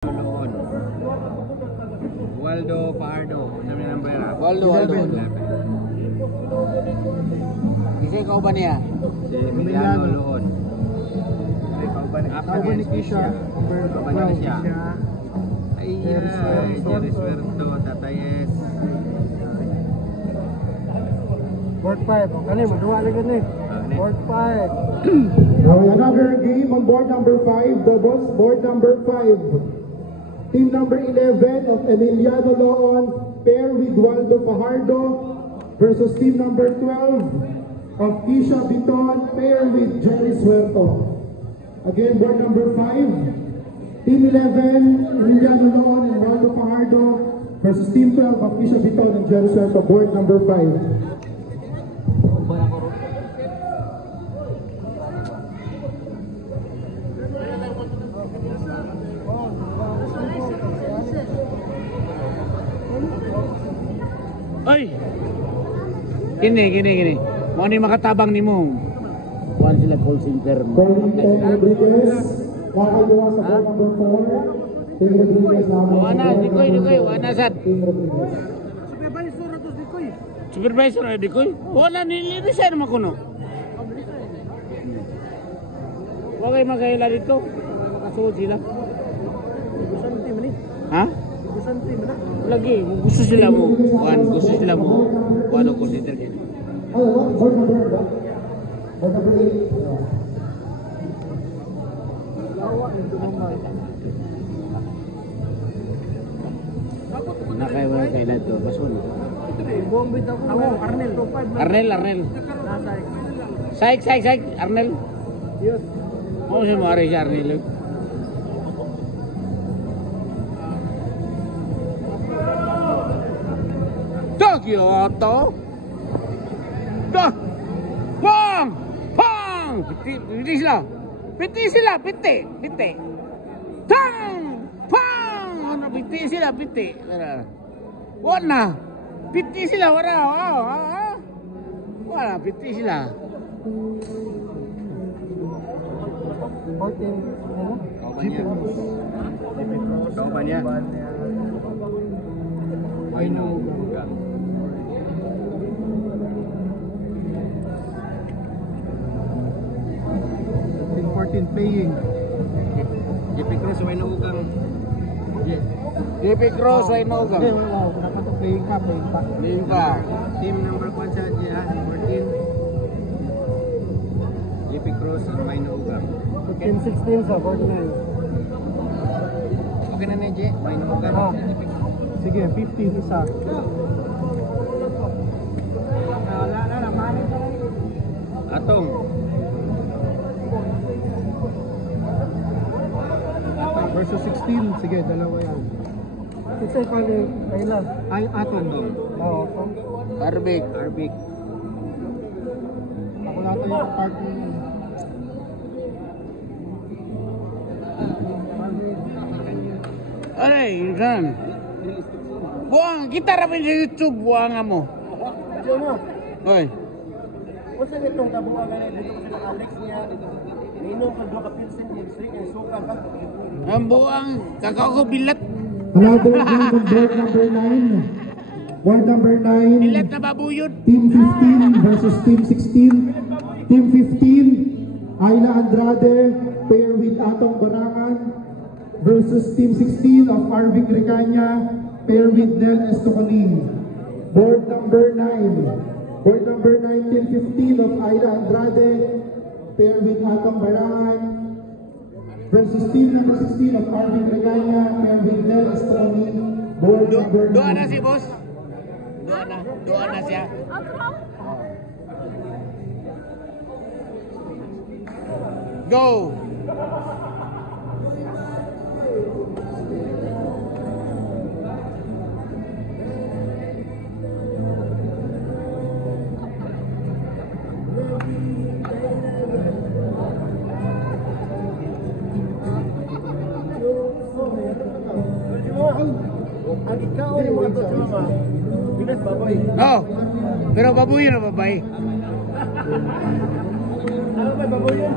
Loon. Waldo Fajardo. Sabi ng pera. Waldo. Kasi ikaw ba niya? Si Emiliano Loon. Ikaw ba ni Kisha? Ikaw ba ni Kisha? Ay, Jerry Suerto, Tatayes. Board 5. Kani mo duwa lagi ni. Board 5. Now another game on board number 5, doubles, board number 5. Team number 11 of Emiliano Loon, pair with Waldo Fajardo versus team number 12 of Kisha Biton, pair with Jerry Suerto. Again, board number 5, team 11, Emiliano Loon and Waldo Fajardo versus team 12 of Kisha Biton and Jerry Suerto, board number 5. Ay! Gini. Mo ni makatabang nimo. Kuan sila call center mo. Calling 10 Rodriguez, nakagawa sa board number 4. Team Rodriguez naman. Wana, dikoy, wana sad. Team Rodriguez. Supervisor ato dikoy. Supervisor na dikoy. Wala niliresign man kuno. Wagay magayla dito. Makasuod sila. Gusto team ni. Ha? Gusto team na. Lagi, gusto sila mo. Gusto sila mo. Ano consider kayo? Board number 8. Nakay wala kay lato, basun. Buong bitaw ko. Ako, Arnel. Arnel. Saik, Arnel. Yes. Mo si Mari si Arnel. Tokyo Auto. Dah. Pang! Piti sila. Tang! Pang! Ano piti sila. Wala. Piti sila wala. Wala piti sila. 14. Ikaw ba niya? Ay, no. 14 playing. JP Cruz, may naugang. JP Cross ay naugang. Wow, nakato playing pa. Limpa. Team number 1 sa 14. JP Cruz, may naugang. 15-16 sa board 9. Okay na J, may naugang. Ah. Sige, 15 isa. Atong. Versus 16. Sige, dalawa yan. Isa kali Ayla. Ay, atong. Oo. Arbik. Ako natin yung partner niya. Aray, insan. Buang, kita rapin sa YouTube, buang mo. Diyo mo. Hoy. Kung saan itong kabuwagan na dito kasi ng Alex niya, ninong ka doon ka pinsin, history, and suka ka. Ang buang, kakao ko bilat. Another game on board number 9. Board number 9. Bilat na babuyod. Team 15 versus Team 16. Team 15, Ayla Andrade, pair with Atong Barangan versus Team 16 of Arvic Ricanya, pair with Nel Estocolin. Board number 9. Board number 9, Team 15 of Ayla Andrade, pair with Atong Barangan versus Team number 16 of Arvic Ricanya, pair with Nel Estocolin. Board number 9. Doa na si boss. Doa na siya. Go! Ang ikaw ay mga to mama. Binas baboy. Oh! Pero baboy na babae. Ano ba baboy yan?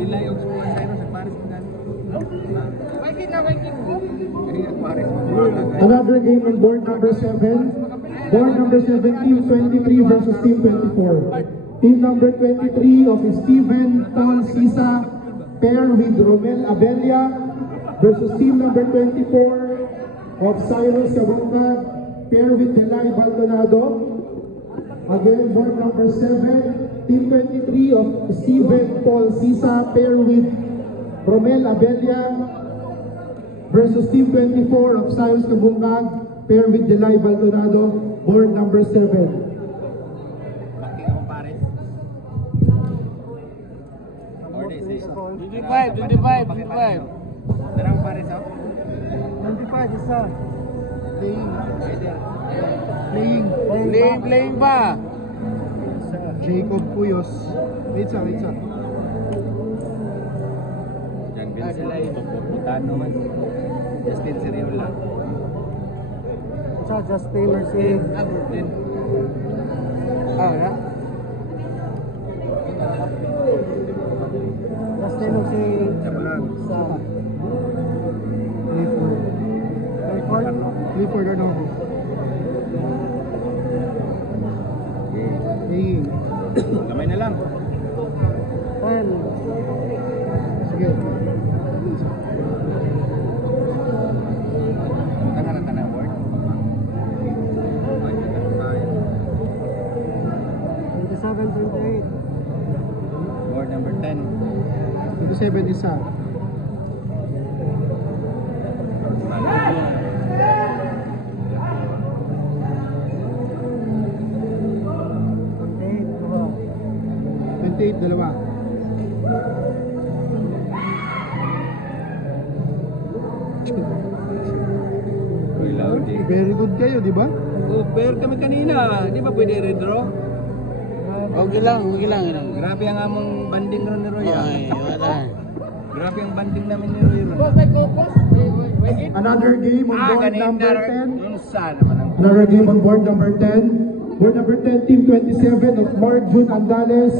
Dilay og sa Cyrus sa Paris mo gani. Kaya Paris. Another game on board number 7. Board number 7, Team 23 versus Team 24. Team number 23 of Steven Paul Sisa, pair with Romel Abella, versus team number 24 of Cyrus Cabonga, pair with Delay Baldonado. Again, board number 7, Team 23 of Steven Paul Sisa, pair with Romel Abella, versus Team 24 of Cyrus Cabonga, pair with Delay Baldonado, board number 7. Bakit ako Paris? Or they say 25. Darang Paris ako? 25 isa. Playing. Playing ba? Jacob Puyos. Wait sa. Diyan din sila eh. Puputan naman. Justin Seriola. Sa Justin Mercy. Aberdeen. Ah, Justin si Japan. sa Clifford Arnojo. Kamay na lang. Sige. Tangan ka na board. 27-28. Board number 10. 27 isa. Dalawa. Uy, loud eh. Very good kayo, di ba? Oh, pero kami kanina. Di ba pwede redraw? Okay lang. Grabe ang among banding ron ni Roy. Ay, wala. Grabe ang banding namin ni Roy. Another game on board number 10. Yung sa naman ang Another game on board number 10. Board number 10, Team 27 of Marjun Andales,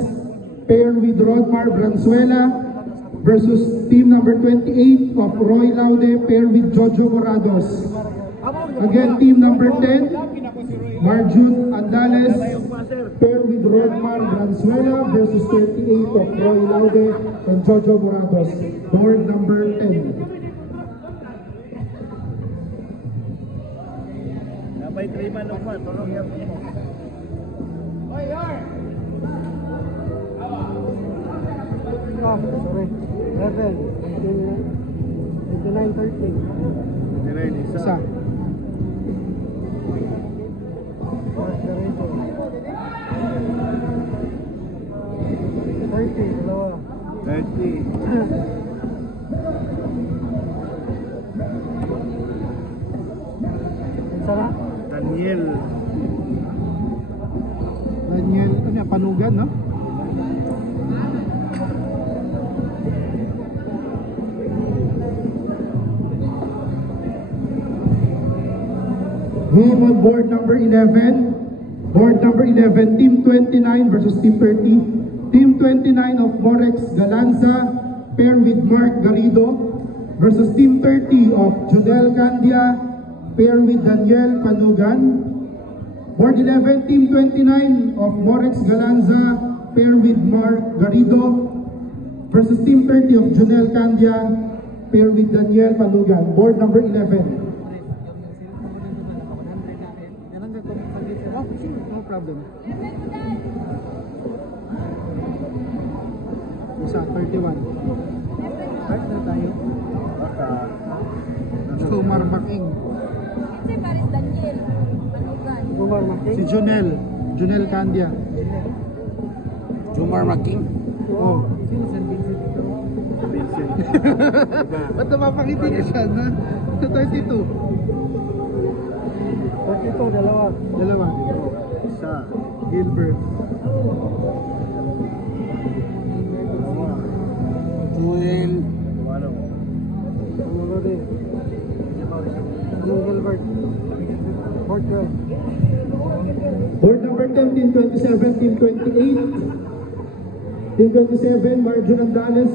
pair with Rodmar Branzuela, versus team number 28 of Roy Laude, pair with Jojo Morados. Again, team number 10, Marjun Andales, pair with Rodmar Branzuela, versus 28 of Roy Laude and Jojo Morados. Board number 10. Napay 3 man pa. Tulong yan. Sorry. 11, 29, 30. Isa. Dalawa. 30. Sara? Daniel. Ano yan, Panugan, no? Game on board number 11. Board number 11, Team 29 versus Team 30. Team 29 of Morex Galanza, pair with Mark Garrido, versus Team 30 of Junel Candia, pair with Daniel Panugan. Board 11, Team 29 of Morex Galanza, pair with Mark Garrido, versus Team 30 of Junel Candia, pair with Daniel Panugan. Board number 11. No problem. Isa, 31. Start na tayo. Sumar Baking. Si Paris Daniel. Panugan. Gumar Maki. Si Junel Candia. Jumar Making. Oh. Ba't napapakiti ka siya na? 32. 32, dalawa. Isa. Gilbert. Joel. Tumulo din. Anong Gilbert? Board 12. Board number 10, Team 27, Team 28. Team 27, Marjon Andales,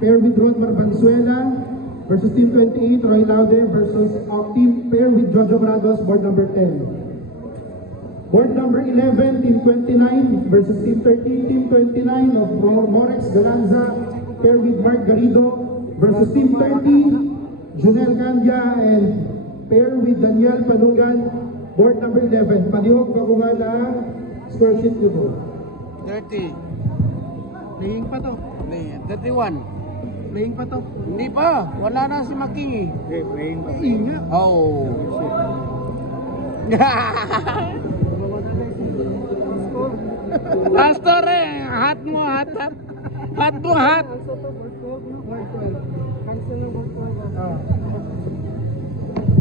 pair with Rodmar Valenzuela versus Team 28, Roy Laude versus team pair with Jojo Brados, board number 10. Board number 11, Team 29 versus Team 13, Team 29 of Morex Galanza, pair with Mark Garrido versus Team 30, Junel Candia and pair with Daniel Panungan, board number 11. Padihog kakuha na score sheet nito. 30. Playing pa to. 31. Playing pa to. Hindi pa. Wala na si Making eh. Okay, playing pa. Playing nga. Oh. Pastor eh. Hat mo, hat. Hat mo, hat.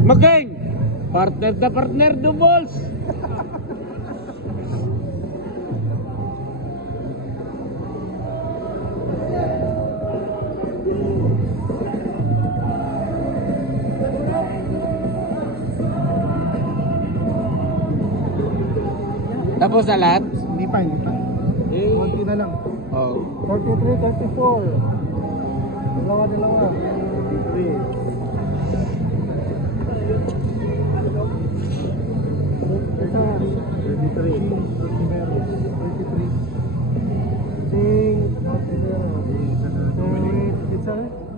Making. Partner na partner do balls. Tapos na lahat? Hindi pa. Konti na lang. Oh. 43, 34. Dalawa. 33.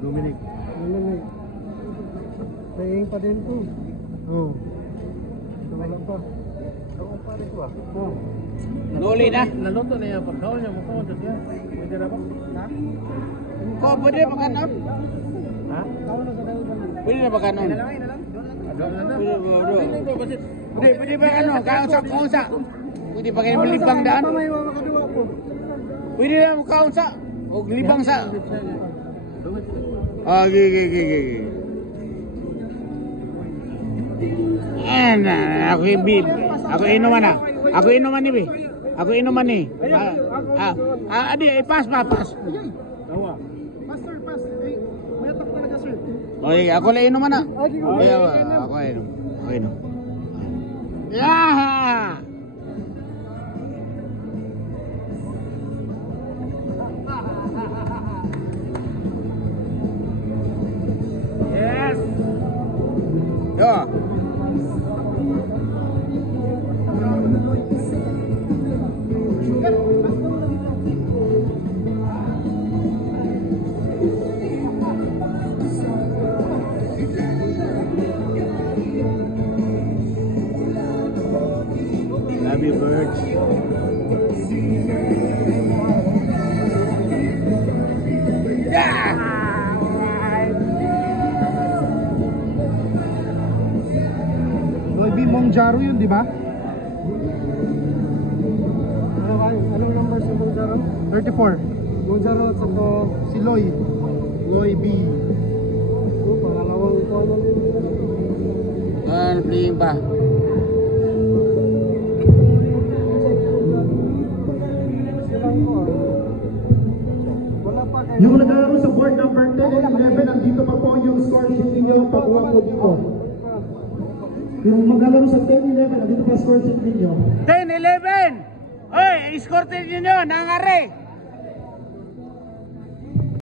Dominic. Playing pa din to. Oh. Ito lang pa. Ako pa rin ko ah. Oh. Nuli na. Naluto na yung pagkaon niya. Mukha ko siya. Pwede na ba? Ha? Ko, pwede na makanon? Ha? Ako na sa dalawa. Pwede na makanon? Pwede Pwede ba ano? Kaunsa. Pwede ba kayo malibang daan? Pwede na kaunsa. O libang sa. Ah, gigi. Ako ibig. Ako inuman na. Ako inuman ni. Adi, pass. Tawa. Pastor, pass. Ay, may atak talaga, sir. Okay, ako lang inuman na. Ako inom. Yeah! Yes! Yo. Love you, birds. Yeah! Loy Mong Jaro yun, di ba? Anong number si Gonzalo? 34. Gonzalo at saka Si Loy. Loy B. pangalawang ito ano Playing pa. silang ko ah. Wala pa kayo. Yung naglalaro sa board number 10 and 11, nandito pa po yung score sheet ninyo. Pakuha mo dito. Yung maglalaro sa 10 and 11, nandito pa score sheet ninyo. 10-11! Oy, escorted nyo nyo, nangare!